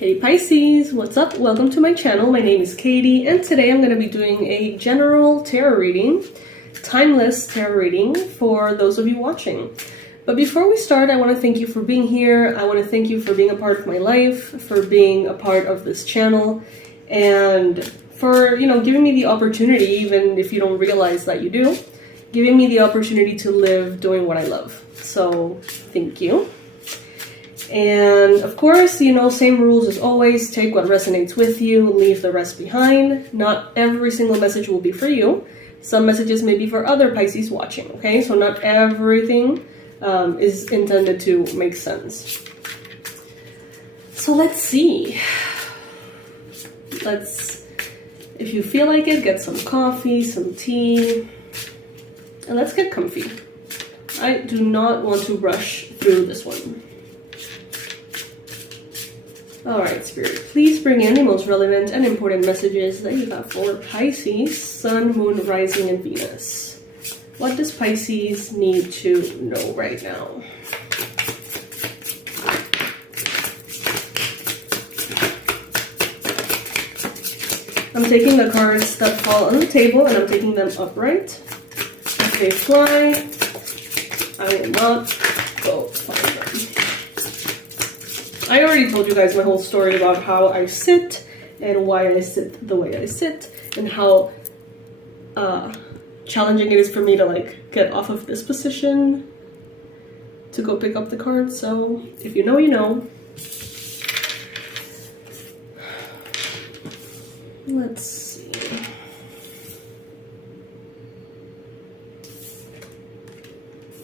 Hey Pisces, what's up? Welcome to my channel. My name is Katie, and today I'm going to be doing a general tarot reading, timeless tarot reading for those of you watching. But before we start, I want to thank you for being here. I want to thank you for being a part of my life, for being a part of this channel, and for, giving me the opportunity, even if you don't realize that you do, giving me the opportunity to live doing what I love. So, thank you. And of course, same rules as always. Take what resonates with you, leave the rest behind. Not every single message will be for you. Some messages may be for other Pisces watching, okay? So not everything is intended to make sense. So let's see. If you feel like it, get some coffee, some tea, and let's get comfy. I do not want to rush through this one. Alright, Spirit, please bring in the most relevant and important messages that you have for Pisces, Sun, Moon, Rising, and Venus. What does Pisces need to know right now? I'm taking the cards that fall on the table and I'm taking them upright. If they fly, I will not go find them. I already told you guys my whole story about how I sit and why I sit the way I sit and how challenging it is for me to get off of this position to go pick up the cards. So if you know, you know. Let's see.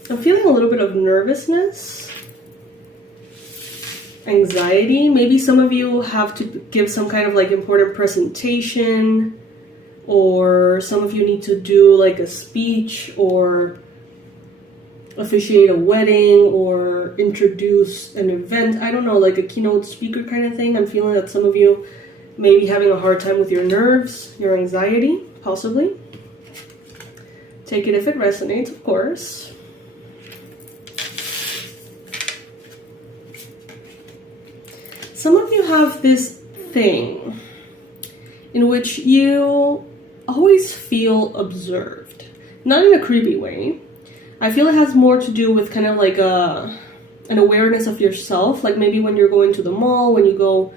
I'm feeling a little bit of nervousness. Anxiety. Maybe some of you have to give some kind of important presentation, or some of you need to do a speech or officiate a wedding or introduce an event. I don't know, a keynote speaker kind of thing. I'm feeling that some of you may be having a hard time with your nerves, your anxiety, possibly. Take it if it resonates, of course. Some of you have this thing in which you always feel observed. Not in a creepy way. I feel it has more to do with kind of an awareness of yourself. Like maybe when you're going to the mall, when you go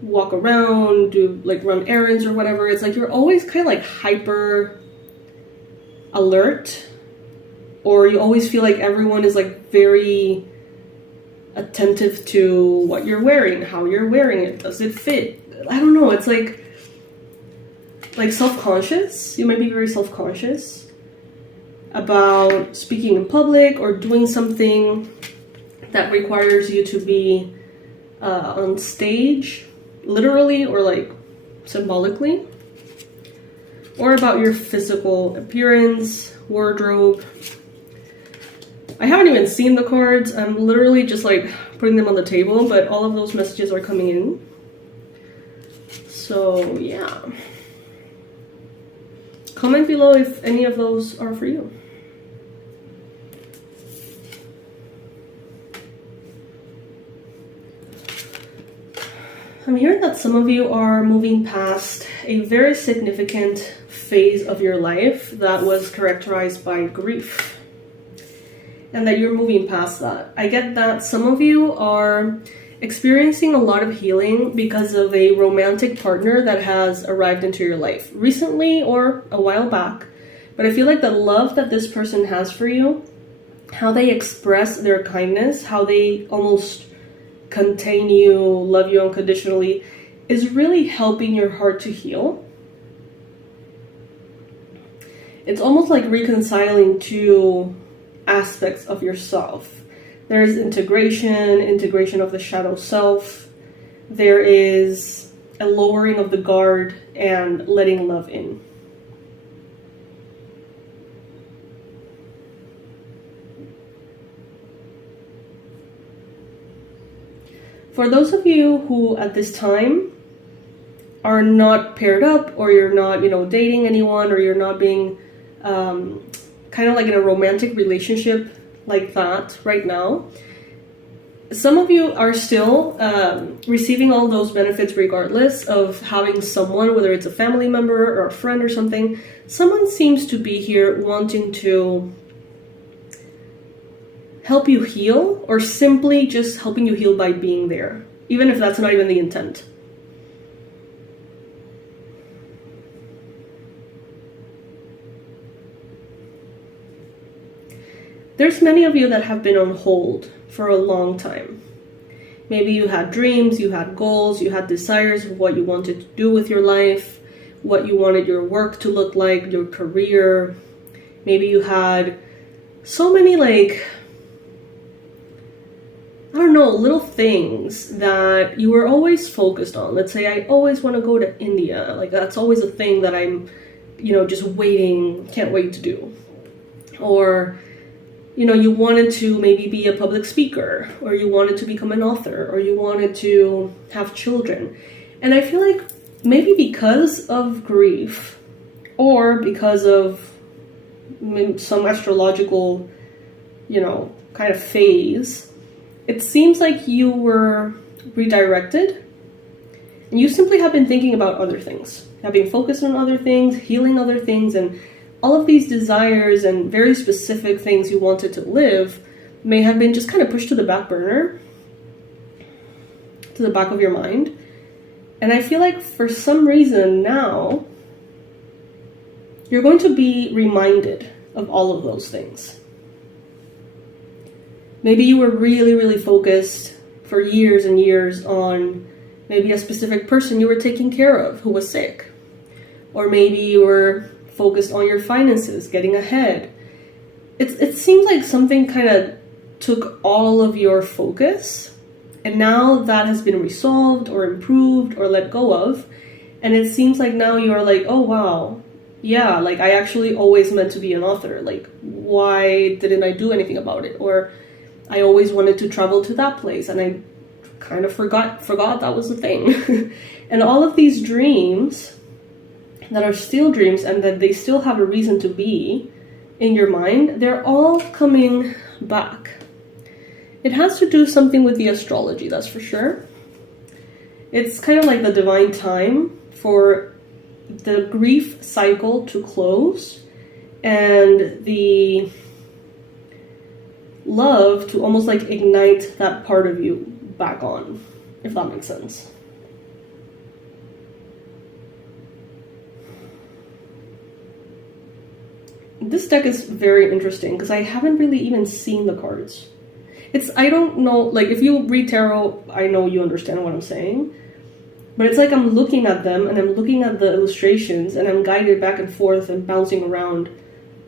walk around, do run errands or whatever. It's you're always kind of hyper alert. Or you always feel like everyone is very attentive to what you're wearing, how you're wearing it, does it fit? I don't know, it's like self-conscious. You might be very self-conscious about speaking in public or doing something that requires you to be on stage, literally or symbolically, or about your physical appearance, wardrobe. I haven't even seen the cards. I'm literally just putting them on the table, but all of those messages are coming in. So yeah. Comment below if any of those are for you. I'm hearing that some of you are moving past a very significant phase of your life that was characterized by grief. And that you're moving past that. I get that some of you are experiencing a lot of healing because of a romantic partner that has arrived into your life recently or a while back. But I feel like the love that this person has for you, how they express their kindness, how they almost contain you, love you unconditionally, is really helping your heart to heal. It's almost like reconciling two aspects of yourself. There is integration of the shadow self. There is a lowering of the guard and letting love in. For those of you who at this time are not paired up, or you're not, dating anyone, or you're not being kind of in a romantic relationship like that right now, some of you are still receiving all those benefits regardless of having someone, whether it's a family member or a friend or something. Someone seems to be here wanting to help you heal, or simply just helping you heal by being there, even if that's not even the intent. There's many of you that have been on hold for a long time. Maybe you had dreams, you had goals, you had desires of what you wanted to do with your life, what you wanted your work to look like, your career. Maybe you had so many, like, I don't know, little things that you were always focused on. Let's say I always want to go to India. Like, that's always a thing that I'm, just waiting, can't wait to do. Or you wanted to maybe be a public speaker, or you wanted to become an author, or you wanted to have children. And I feel like maybe because of grief, or because of some astrological, kind of phase, it seems like you were redirected, and you simply have been thinking about other things, have been focused on other things, healing other things, and all of these desires and very specific things you wanted to live may have been just kind of pushed to the back burner, to the back of your mind. And I feel like for some reason now, you're going to be reminded of all of those things. Maybe you were really, really focused for years and years on maybe a specific person you were taking care of who was sick. Or maybe you were focused on your finances, getting ahead. It seems like something kind of took all of your focus, and now that has been resolved or improved or let go of, and it seems like now you're like, oh wow, yeah, like I actually always meant to be an author. Like, why didn't I do anything about it? Or I always wanted to travel to that place, and I kind of forgot that was a thing. And all of these dreams that are still dreams and that they still have a reason to be in your mind, they're all coming back. It has to do something with the astrology, that's for sure. It's kind of like the divine time for the grief cycle to close and the love to almost like ignite that part of you back on, if that makes sense. This deck is very interesting because I haven't really even seen the cards. I don't know, like if you read tarot, I know you understand what I'm saying, but it's like I'm looking at them and I'm looking at the illustrations and I'm guided back and forth and bouncing around,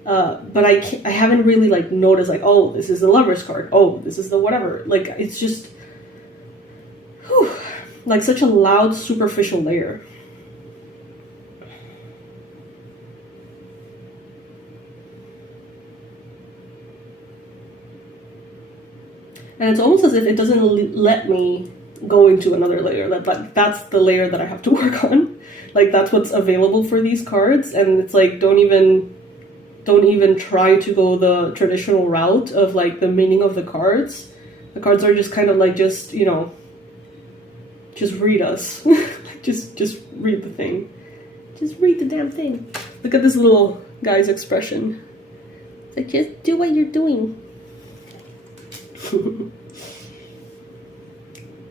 but I haven't really like noticed like, oh, this is the Lover's card, oh, this is the whatever. Like it's just like such a loud superficial layer. And it's almost as if it doesn't let me go into another layer. That's the layer that I have to work on. Like that's what's available for these cards, and it's like don't even try to go the traditional route of like the meaning of the cards. The cards are just kind of like just read us. just read the thing. Just read the damn thing. Look at this little guy's expression. It's like just do what you're doing.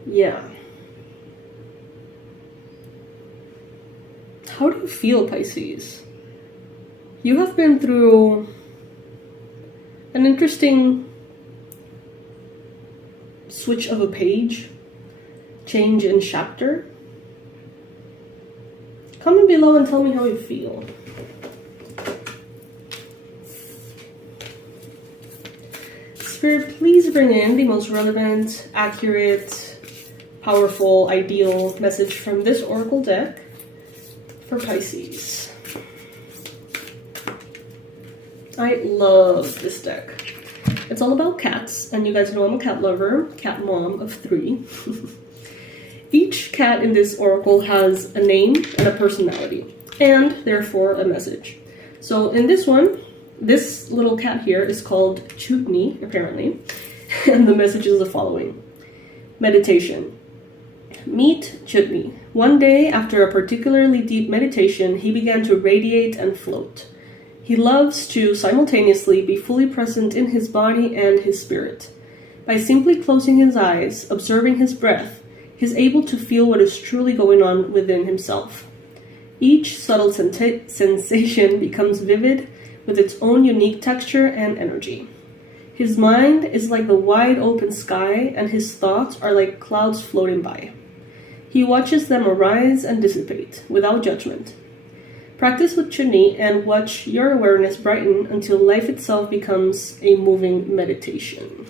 Yeah. How do you feel, Pisces? You have been through an interesting switch of a page, change in chapter. Comment below and tell me how you feel. Spirit, please bring in the most relevant, accurate, powerful, ideal message from this oracle deck for Pisces. I love this deck. It's all about cats, and you guys know I'm a cat lover, cat mom of 3. Each cat in this oracle has a name and a personality, and therefore a message. So in this one, this little cat here is called Chutney, apparently, and the message is the following. Meditation. Meet 𝗖𝗢𝗨𝗥𝗦𝗘𝗦. One day, after a particularly deep meditation, he began to radiate and float. He loves to simultaneously be fully present in his body and his spirit. By simply closing his eyes, observing his breath, he's able to feel what is truly going on within himself. Each subtle sensation becomes vivid with its own unique texture and energy. His mind is like the wide open sky, and his thoughts are like clouds floating by. He watches them arise and dissipate, without judgment. Practice with 𝗖𝗎 and watch your awareness brighten until life itself becomes a moving meditation.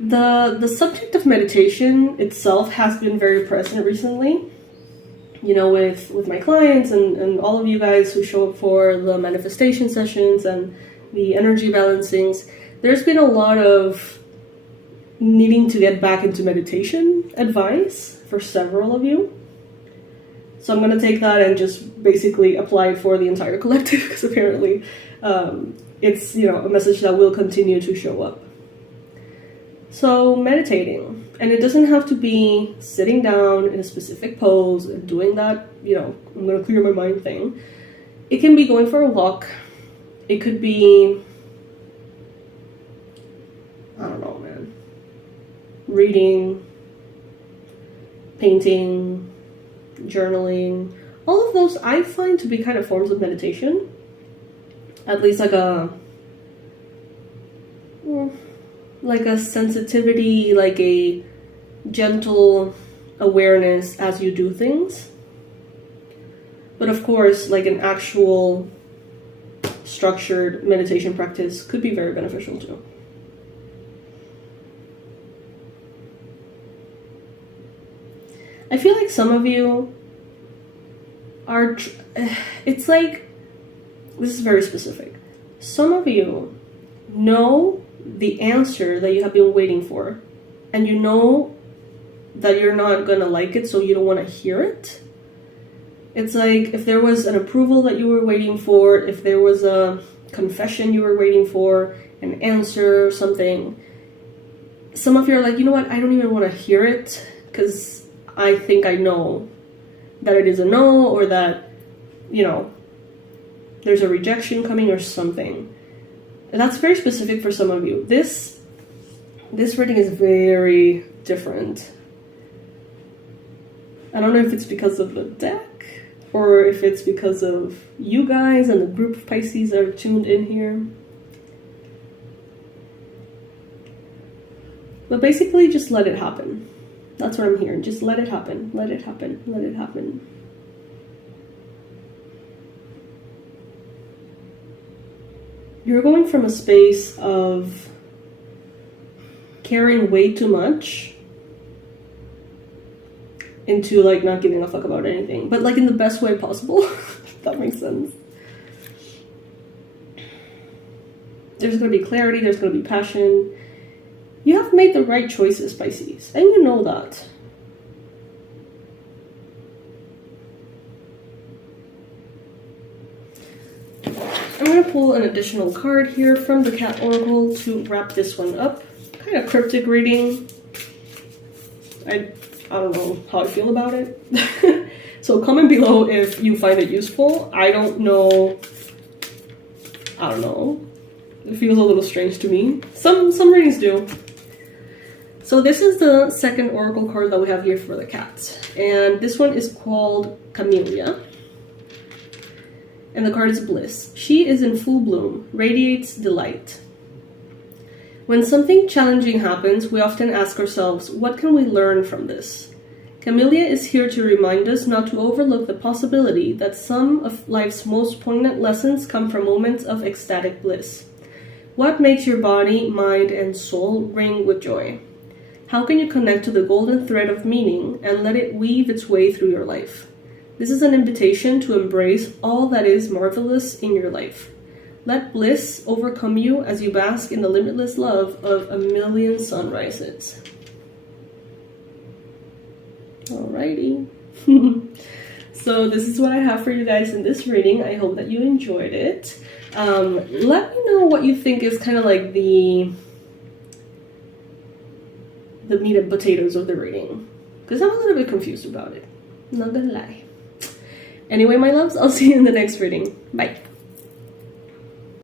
The subject of meditation itself has been very present recently, you know, with my clients and all of you guys who show up for the manifestation sessions and the energy balancings. There's been a lot of needing to get back into meditation advice for several of you. So I'm going to take that and just basically apply it for the entire collective, because apparently it's, you know, a message that will continue to show up. So meditating, and it doesn't have to be sitting down in a specific pose and doing that, you know, I'm going to clear my mind thing. It can be going for a walk. It could be, I don't know, man, reading, painting, journaling. All of those I find to be kind of forms of meditation. At least like a sensitivity, like a gentle awareness as you do things. But of course, like an actual structured meditation practice could be very beneficial too. I feel like some of you are, it's like, this is very specific. Some of you know the answer that you have been waiting for, and you know that you're not gonna like it, so you don't want to hear it. It's like if there was an approval that you were waiting for, if there was a confession you were waiting for, an answer or something, some of you are like, you know what, I don't even want to hear it, because I think I know that it is a no, or that, you know, there's a rejection coming or something. And that's very specific for some of you. This reading is very different. I don't know if it's because of the deck, or if it's because of you guys and the group of Pisces that are tuned in here. But basically, just let it happen. That's what I'm hearing. Just let it happen. Let it happen. Let it happen. You're going from a space of caring way too much into like not giving a fuck about anything, but like in the best way possible, if that makes sense. There's going to be clarity, there's going to be passion. You have made the right choices, Pisces, and you know that. I'm going to pull an additional card here from the Cat Oracle to wrap this one up. Kind of cryptic reading. I don't know how I feel about it. So comment below if you find it useful. I don't know. It feels a little strange to me. Some readings do. So this is the second oracle card that we have here for the cats. And this one is called 𝗖𝗪𝗧. And the card is Bliss. She is in full bloom, radiates delight. When something challenging happens, we often ask ourselves, what can we learn from this? 𝗖𝗪𝗧 is here to remind us not to overlook the possibility that some of life's most poignant lessons come from moments of ecstatic bliss. What makes your body, mind, and soul ring with joy? How can you connect to the golden thread of meaning and let it weave its way through your life? This is an invitation to embrace all that is marvelous in your life. Let bliss overcome you as you bask in the limitless love of a million sunrises. Alrighty. So this is what I have for you guys in this reading. I hope that you enjoyed it. Let me know what you think is kind of like the the meat and potatoes of the reading, because I'm a little bit confused about it. I'm not gonna lie. Anyway, my loves, I'll see you in the next reading. Bye.